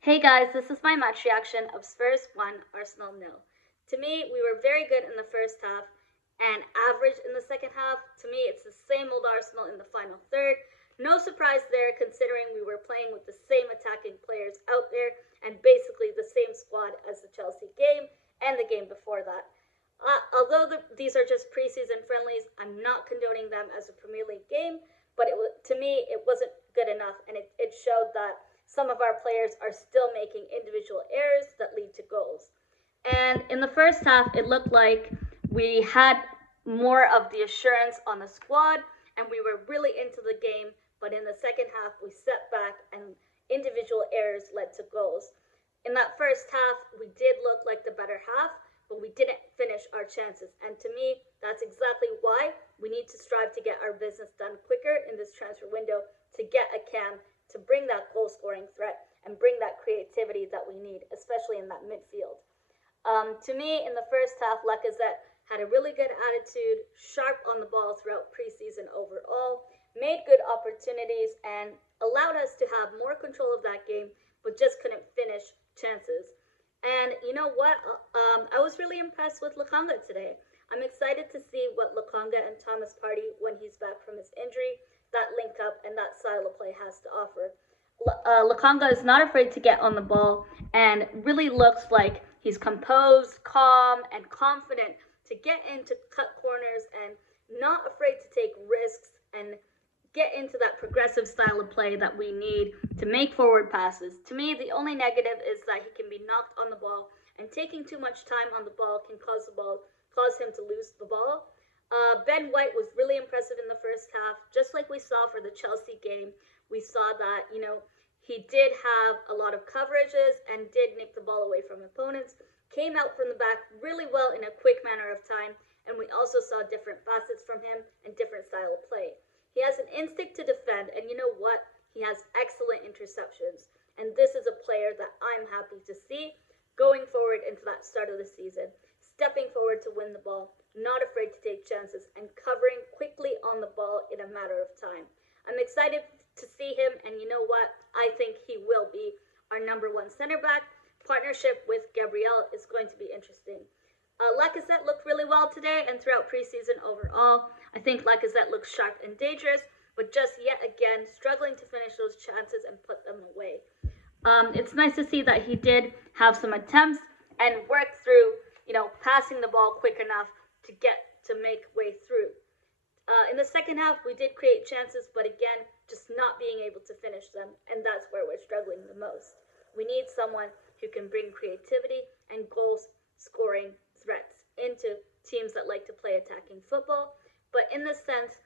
Hey guys, this is my match reaction of Spurs 1, Arsenal 0. To me, we were very good in the first half and average in the second half. To me, it's the same old Arsenal in the final third. No surprise there considering we were playing with the same attacking players out there and basically the same squad as the Chelsea game and the game before that. Although these are just preseason friendlies, I'm not condoning them as a Premier League game, but to me, it wasn't good enough, and it showed that some of our players are still making individual errors that lead to goals. And in the first half, it looked like we had more of the assurance on the squad, and we were really into the game, but in the second half, we set back, and individual errors led to goals. In that first half, we did look like the better half, but we didn't finish our chances. And to me, that's exactly why we need to strive to get our business done quicker in this transfer window to get a cam to bring that goal scoring threat and bring that creativity that we need, especially in that midfield. To me, in the first half, Lacazette had a really good attitude, sharp on the ball throughout preseason overall, made good opportunities, and allowed us to have more control of that game, but just couldn't finish chances. And you know what? I was really impressed with Lokonga today. I'm excited to see what Lokonga and Thomas Partey, when he's back from his injury, that link up and that style of play has to offer. Lokonga is not afraid to get on the ball and really looks like he's composed, calm, and confident to get into cut corners and not afraid to take risks and get into that progressive style of play that we need to make forward passes. To me, the only negative is that he can be knocked on the ball, and taking too much time on the ball can cause him to lose the ball. Ben White was really impressive in the first half, just like we saw for the Chelsea game. We saw that, he did have a lot of coverages and did nick the ball away from opponents, came out from the back really well in a quick manner of time, and we also saw different facets from him and different style of play. He has an instinct to defend, and you know what? He has excellent interceptions, and this is a player that I'm happy to see going forward into that start of the season, stepping forward to win the ball, not afraid to take chances, and covering quickly on the ball in a matter of time. I'm excited to see him, and you know what? I think he will be our number one center back. Partnership with Gabriel is going to be interesting. Lacazette looked really well today and throughout preseason overall. I think Lacazette looks sharp and dangerous, but just yet again struggling to finish those chances and put them away. It's nice to see that he did have some attempts and work through, passing the ball quick enough to make way through. In the second half, we did create chances, but again, just not being able to finish them, and that's where we're struggling the most. We need someone who can bring creativity and goal-scoring threats into teams that like to play attacking football. But in this sense,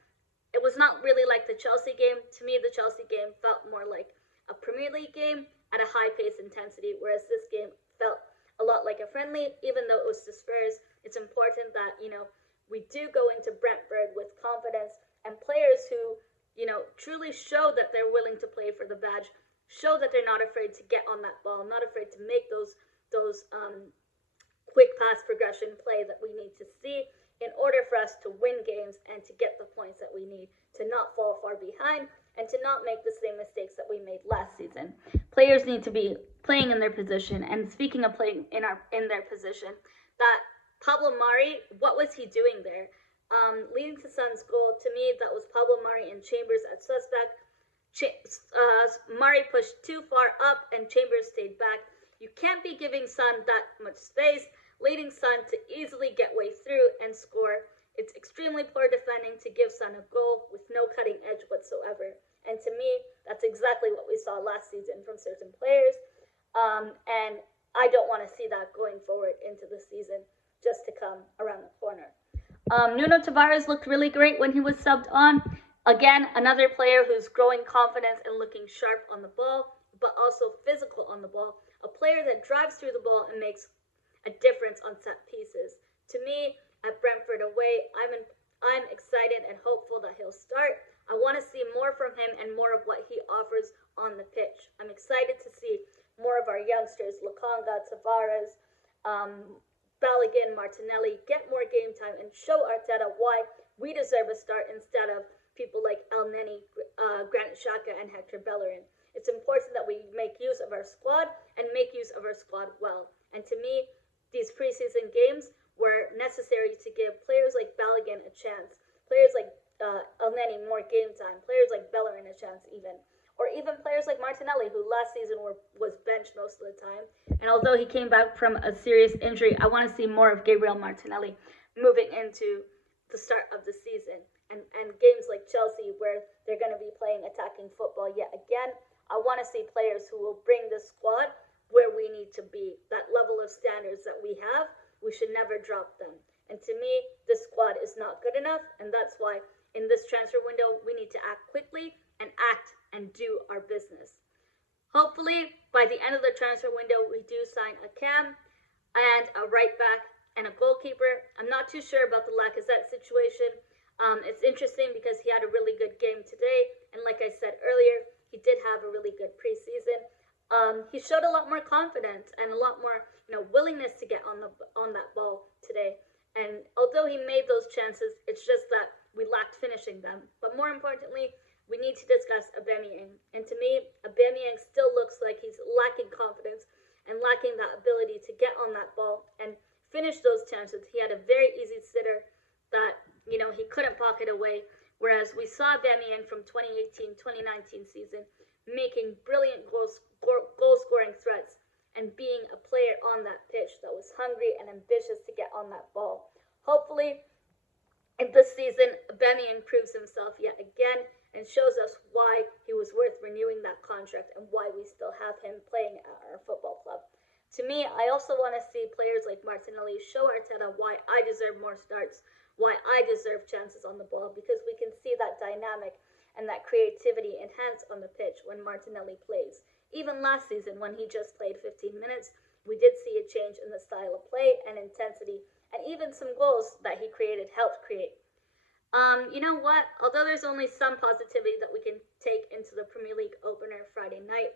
it was not really like the Chelsea game. To me, the Chelsea game felt more like a Premier League game at a high-paced intensity, whereas this game felt a lot like a friendly. Even though it was the Spurs, it's important that, we do go into Brentford with confidence and players who, truly show that they're willing to play for the badge, show that they're not afraid to get on that ball, not afraid to make those quick pass progression play that we need to see in order for us to win games and to get the points that we need to not fall far behind and to not make the same mistakes that we made last season. Players need to be playing in their position, and speaking of playing in their position, that Pablo Mari, what was he doing there? Leading to Son's goal, to me, that was Pablo Mari and Chambers at suspect. Mari pushed too far up and Chambers stayed back. You can't be giving Son that much space, leading Son to easily get way through and score. It's extremely poor defending to give Son a goal with no cutting edge whatsoever. And to me, that's exactly what we saw last season from certain players. And I don't want to see that going forward into the season just to come around the corner. Nuno Tavares looked really great when he was subbed on. Again, another player who's growing confidence and looking sharp on the ball, but also physical on the ball. A player that drives through the ball and makes a difference on set pieces. To me, at Brentford away, I'm excited and hopeful that he'll start. I want to see more from him and more of what he offers on the pitch. I'm excited to see more of our youngsters, Lokonga, Tavares, Balogun, Martinelli, get more game time and show Arteta why we deserve a start instead of people like El Neni, Granit Xhaka, and Hector Bellerin. It's important that we make use of our squad and make use of our squad well. And to me, these preseason games were necessary to give players like Balogun a chance, players like Elneny more game time, players like Bellerin a chance even, or even players like Martinelli, who last season was benched most of the time. And although he came back from a serious injury, I want to see more of Gabriel Martinelli moving into the start of the season. And games like Chelsea, where they're going to be playing attacking football yet again, I want to see players who will bring the squad where we need to be. That level of standards that we have, we should never drop them. And to me, this squad is not good enough, and that's why in this transfer window, we need to act quickly and act and do our business. Hopefully, by the end of the transfer window, we do sign a cam and a right back and a goalkeeper. I'm not too sure about the Lacazette situation. It's interesting because he had a really good game today, and like I said earlier, he did have a really good preseason. He showed a lot more confidence and a lot more, willingness to get on that ball today. And although he made those chances, it's just that we lacked finishing them. But more importantly, we need to discuss Aubameyang. And to me, Aubameyang still looks like he's lacking confidence and lacking that ability to get on that ball and finish those chances. He had a very easy sitter that, he couldn't pocket away. Whereas we saw Aubameyang from 2018-2019 season making brilliant goal-scoring threats and being a player on that pitch that was hungry and ambitious to get on that ball. Hopefully, in this season, Aubameyang proves himself yet again and shows us why he was worth renewing that contract and why we still have him playing at our football club. To me, I also want to see players like Martinelli show Arteta why I deserve more starts, why I deserve chances on the ball, because we can see that dynamic and that creativity enhanced on the pitch when Martinelli plays. Even last season, when he just played 15 minutes, we did see a change in the style of play and intensity, and even some goals that he helped create. You know what? Although there's only some positivity that we can take into the Premier League opener Friday night,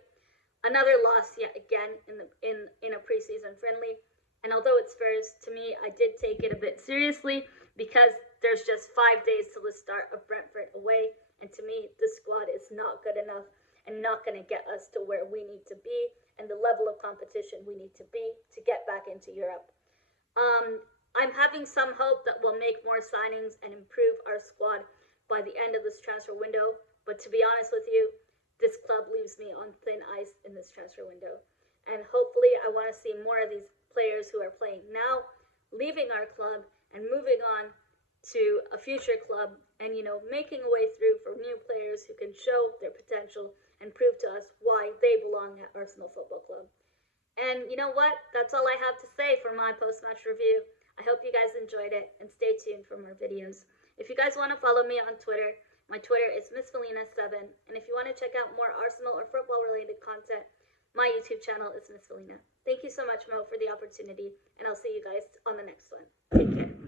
another loss yet again in a preseason friendly. And although it's Spurs, to me, I did take it a bit seriously because there's just 5 days till the start of Brentford away. And to me, this squad is not good enough and not going to get us to where we need to be and the level of competition we need to be to get back into Europe. I'm having some hope that we'll make more signings and improve our squad by the end of this transfer window. But to be honest with you, this club leaves me on thin ice in this transfer window. And hopefully I want to see more of these players who are playing now leaving our club and moving on to a future club and, making a way through for new players who can show their potential and prove to us why they belong at Arsenal Football Club. And you know what? That's all I have to say for my post-match review. I hope you guys enjoyed it, and stay tuned for more videos. If you guys want to follow me on Twitter, my Twitter is MissMelina7, and if you want to check out more Arsenal or football-related content, my YouTube channel is Miss Melina. Thank you so much, Mo, for the opportunity, and I'll see you guys on the next one. Take care.